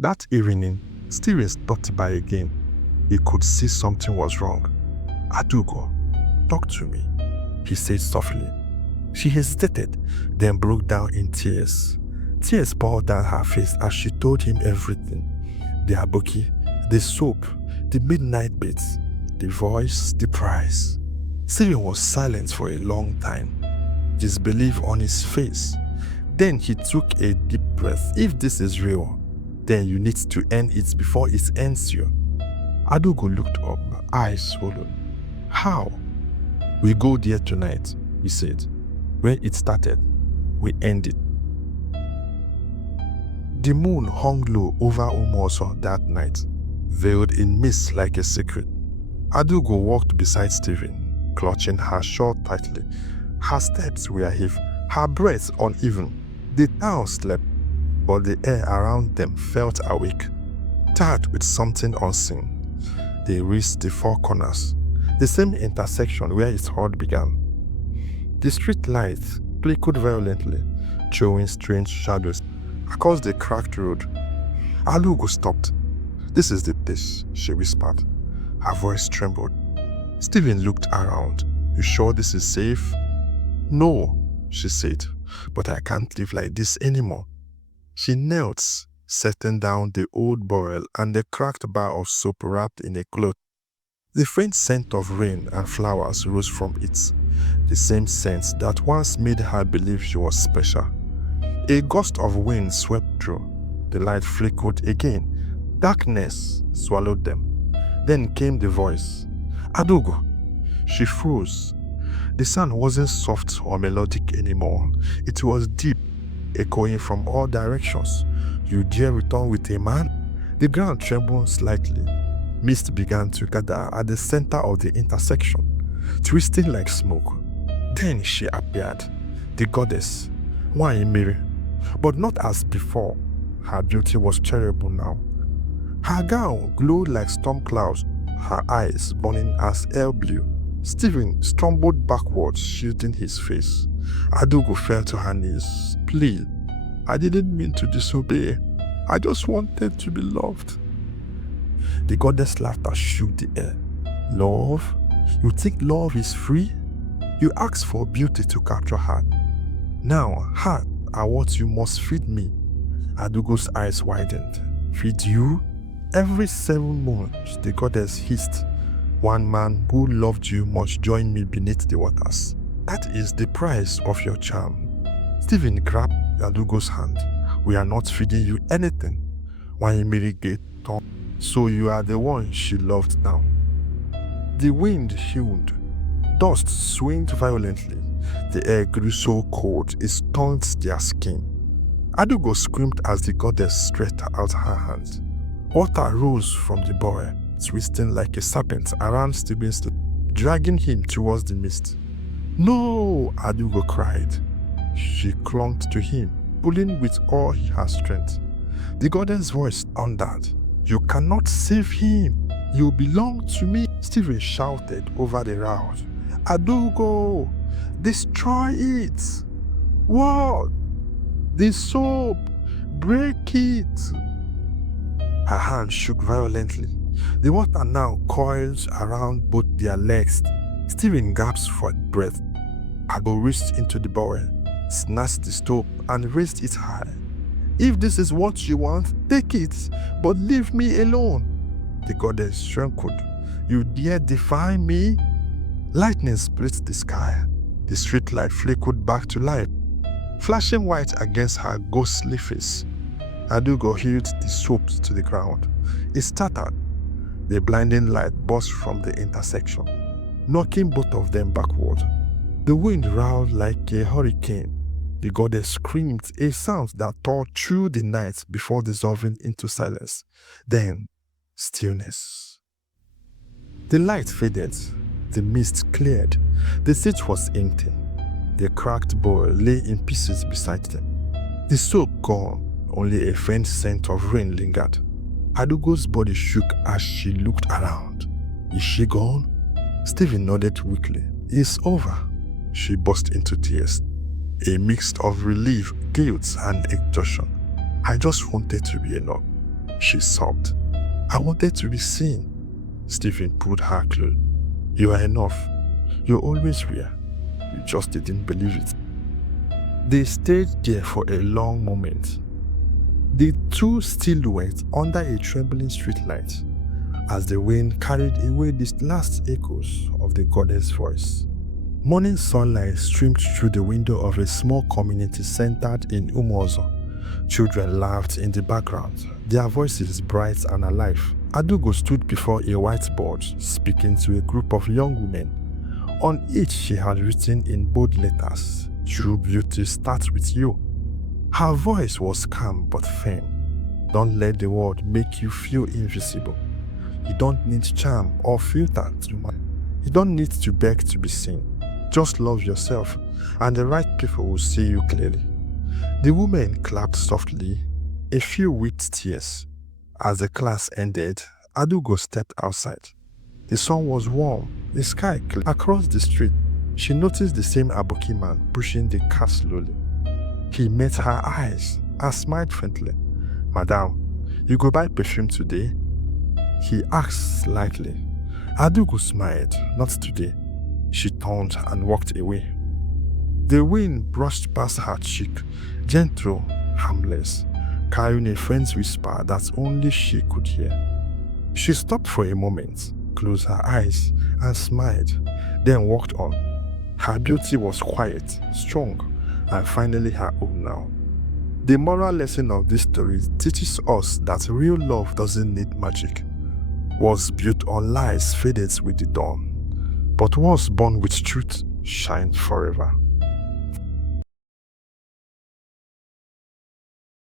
That evening, Steven stopped by again. He could see something was wrong. "Adugo, talk to me," he said softly. She hesitated, then broke down in tears. Tears poured down her face as she told him everything. The Aboki, the soap, the midnight beats, the voice, the price. Steven was silent for a long time, disbelief on his face. Then he took a deep breath. "If this is real, then you need to end it before it ends you." Adugo looked up, eyes swollen. "How?" "We go there tonight," he said. "When it started, we end it." The moon hung low over Umoso that night, veiled in mist like a secret. Adugo walked beside Steven, clutching her shawl tightly. Her steps were heavy, her breath uneven. The town slept, but the air around them felt awake, tired with something unseen. They reached the four corners, the same intersection where it all began. The street lights flickered violently, throwing strange shadows across the cracked road. Adugo stopped. "This is the place," she whispered. Her voice trembled. Steven looked around. "You sure this is safe?" "No," she said, "but I can't live like this anymore." She knelt, setting down the old bowl and the cracked bar of soap wrapped in a cloth. The faint scent of rain and flowers rose from it, the same scent that once made her believe she was special. A gust of wind swept through. The light flickered again. Darkness swallowed them. Then came the voice. "Adugo." She froze. The sound wasn't soft or melodic anymore. It was deep, echoing from all directions. "You dare return with a man?" The ground trembled slightly. Mist began to gather at the center of the intersection, twisting like smoke. Then she appeared, the goddess, Waimiri, but not as before. Her beauty was terrible now. Her gown glowed like storm clouds, her eyes burning as air blue. Steven stumbled backwards, shielding his face. Adugo fell to her knees. "Please, I didn't mean to disobey. I just wanted to be loved." The goddess laughter shook the air. "Love? You think love is free? You asked for beauty to capture heart. Now heart are what you must feed me." Adugo's eyes widened. "Feed you?" "Every 7 months," the goddess hissed, "one man who loved you must join me beneath the waters. That is the price of your charm." Steven grabbed Adugo's hand. "We are not feeding you anything." Waimiri gave tongue. "So you are the one she loved now." The wind howled. Dust swinged violently. The air grew so cold it stunned their skin. Adugo screamed as the goddess stretched out her hand. Water rose from the bowl, twisting like a serpent around Steven's leg, dragging him towards the mist. "No!" Adugo cried. She clung to him, pulling with all her strength. The goddess' voice thundered. "You cannot save him. You belong to me," Steven shouted over the rout. "Adugo, destroy it! What? The soap! Break it!" Her hand shook violently. The water now coiled around both their legs. Steven gasped for breath. Adugo reached into the bowl, snatched the soap and raised it high. "If this is what you want, take it, but leave me alone." The goddess shrank. "You dare defy me?" Lightning split the sky. The streetlight flickered back to life, flashing white against her ghostly face. Adugo hurled the soap to the ground. It stuttered. The blinding light burst from the intersection, knocking both of them backward. The wind roared like a hurricane. The goddess screamed, a sound that tore through the night before dissolving into silence. Then, stillness. The light faded. The mist cleared. The seat was empty. The cracked bowl lay in pieces beside them. The soap gone, only a faint scent of rain lingered. Adugo's body shook as she looked around. Is she gone? Steven nodded weakly. It's over. She burst into tears, a mix of relief, guilt, and exhaustion. I just wanted to be enough. she sobbed. I wanted to be seen. Stephen pulled her close. You are enough. You always were. You just didn't believe it. They stayed there for a long moment. The two silhouettes under a trembling streetlight as the wind carried away the last echoes of the goddess' voice. Morning sunlight streamed through the window of a small community centered in Umuozo. Children laughed in the background, their voices bright and alive. Adugo stood before a whiteboard, speaking to a group of young women. On each she had written in bold letters, "True beauty starts with you." Her voice was calm but firm. Don't let the world make you feel invisible. You don't need charm or filter to matter. You don't need to beg to be seen. Just love yourself, and the right people will see you clearly. The woman clapped softly, a few wept tears. As the class ended, Adugo stepped outside. The sun was warm, the sky clear. Across the street, she noticed the same Aboki man pushing the car slowly. He met her eyes and smiled faintly. Madam, you go buy perfume today? He asked slightly. Adugo smiled, not today. She turned and walked away. The wind brushed past her cheek, gentle, harmless, carrying a friend's whisper that only she could hear. She stopped for a moment, closed her eyes, and smiled, then walked on. Her beauty was quiet, strong, and finally her own now. The moral lesson of this story teaches us that real love doesn't need magic. What's built on lies fades with the dawn, but what's born with truth shines forever.